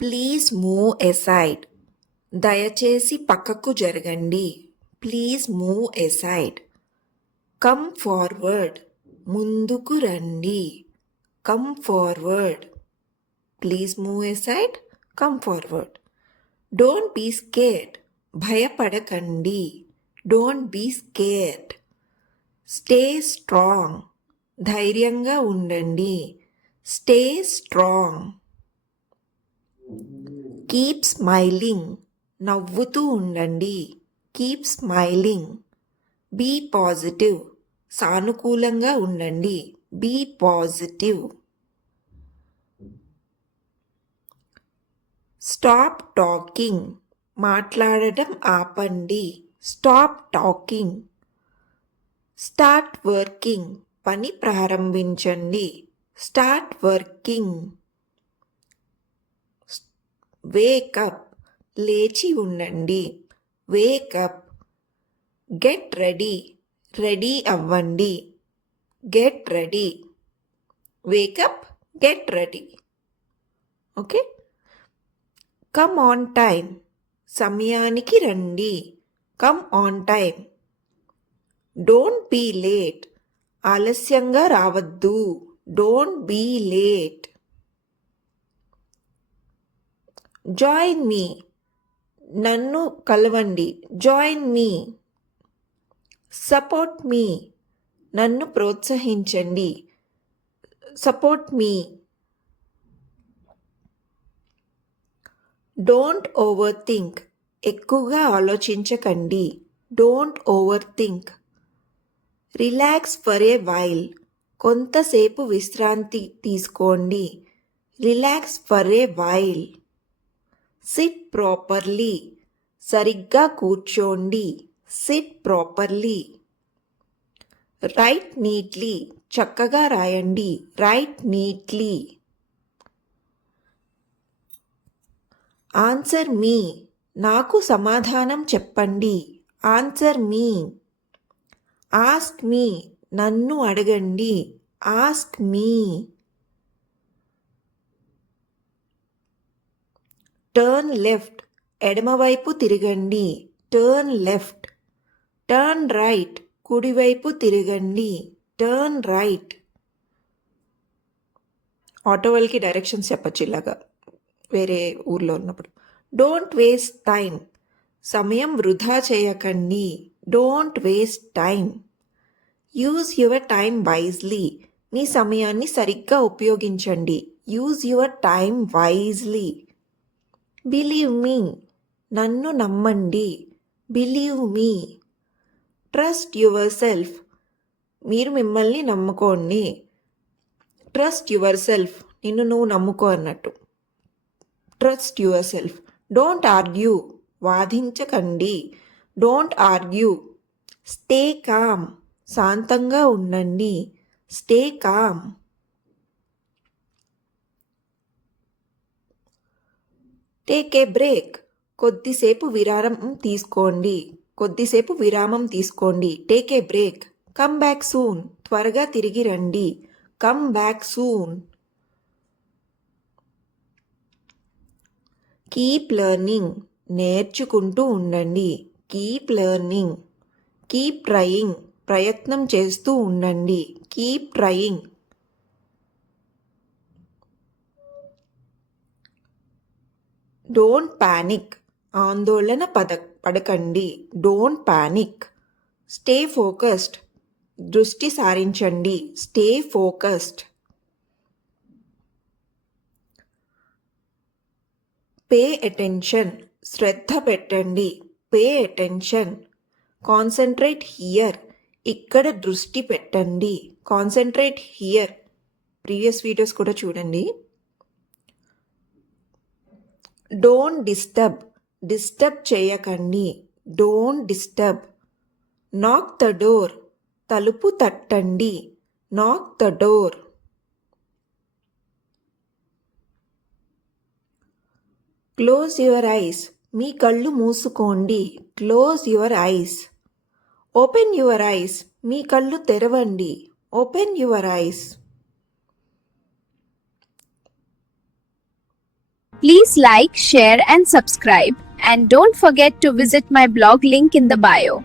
Please move aside. దయచేసి పక్కకు జరగండి. Please move aside. Come forward. ముందుకు రండి. Come forward. Please move aside. Come forward. Don't be scared. భయపడకండి. Don't be scared. Stay strong. ధైర్యంగా ఉండండి. Stay strong. Keep smiling. నవ్వుతూ ఉండండి. Keep smiling. Be positive. సానుకూలంగా ఉండండి. Be positive. Stop talking. మాట్లాడటం ఆపండి. Stop talking. Start working. పని ప్రారంభించండి. Start working. వేకప్. లేచి ఉండండి. వేకప్. Get ready. రెడీ అవ్వండి. Get ready. Wake up. Get ready. Okay. Come on time. సమయానికి రండి. Come on time. Don't be late. ఆలస్యంగా రావద్దు. Don't be late. Join me. నన్ను కలవండి. Join me. Support me. నన్ను ప్రోత్సహించండి. Support me. Don't overthink. ఎక్కువగా ఆలోచించకండి. Don't overthink. Relax for a while. కొంతసేపు విశ్రాంతి తీసుకోండి. Relax for a while. Sit properly. సరిగ్గా కూర్చోండి. Sit properly. Write neatly. చక్కగా రాయండి. Write neatly. Answer me. నాకు సమాధానం చెప్పండి. Answer me. Ask me. నన్ను అడగండి. Ask me. Turn left. ఎడమవైపు తిరగండి. Turn left. Turn right. కుడివైపు తిరగండి. Turn right. ఆటో వాళ్ళకి డైరెక్షన్స్ చెప్పచ్చు ఇలాగా వేరే ఊర్లో ఉన్నప్పుడు. Don't waste time. సమయం వృధా చేయకండి. Don't waste time. Use your time wisely. మీ సమయాన్ని సరిగ్గా ఉపయోగించండి. Use your time wisely. Believe me. నన్ను నమ్మండి. Believe me. Trust yourself. మీరు మిమ్మల్ని నమ్ముకోండి. Trust your self. నిన్ను నువ్వు నమ్ముకో అన్నట్టు. Trust yourself. Don't argue. వాదించకండి. Don't argue. Stay calm. శాంతంగా ఉండండి. Stay calm. Take a break. కొద్దిసేపు విరామం తీసుకోండి. కొద్దిసేపు విరామం తీసుకోండి. Take a break. Come back soon. త్వరగా తిరిగి రండి. Come back soon. Keep learning. నేర్చుకుంటూ ఉండండి. Keep learning. Keep trying. ప్రయత్నం చేస్తూ ఉండండి. Keep trying. Don't panic. ఆందోళన పడకండి. Don't panic. Stay focused. దృష్టి సారించండి. Stay focused. Pay attention. శ్రద్ధ పెట్టండి. Pay attention. Concentrate here. ఇక్కడ దృష్టి పెట్టండి. Concentrate here. ప్రీవియస్ వీడియోస్ కూడా చూడండి. Don't disturb. డిస్టర్బ్ చేయకండి. Don't disturb. Knock the door. తలుపు తట్టండి. Knock the door. Close your eyes. మీ కళ్ళు మూసుకోండి. Close your eyes. Open your eyes. మీ కళ్ళు తెరవండి. Open your eyes. Please like, share and subscribe, and don't forget to visit my blog link in the bio.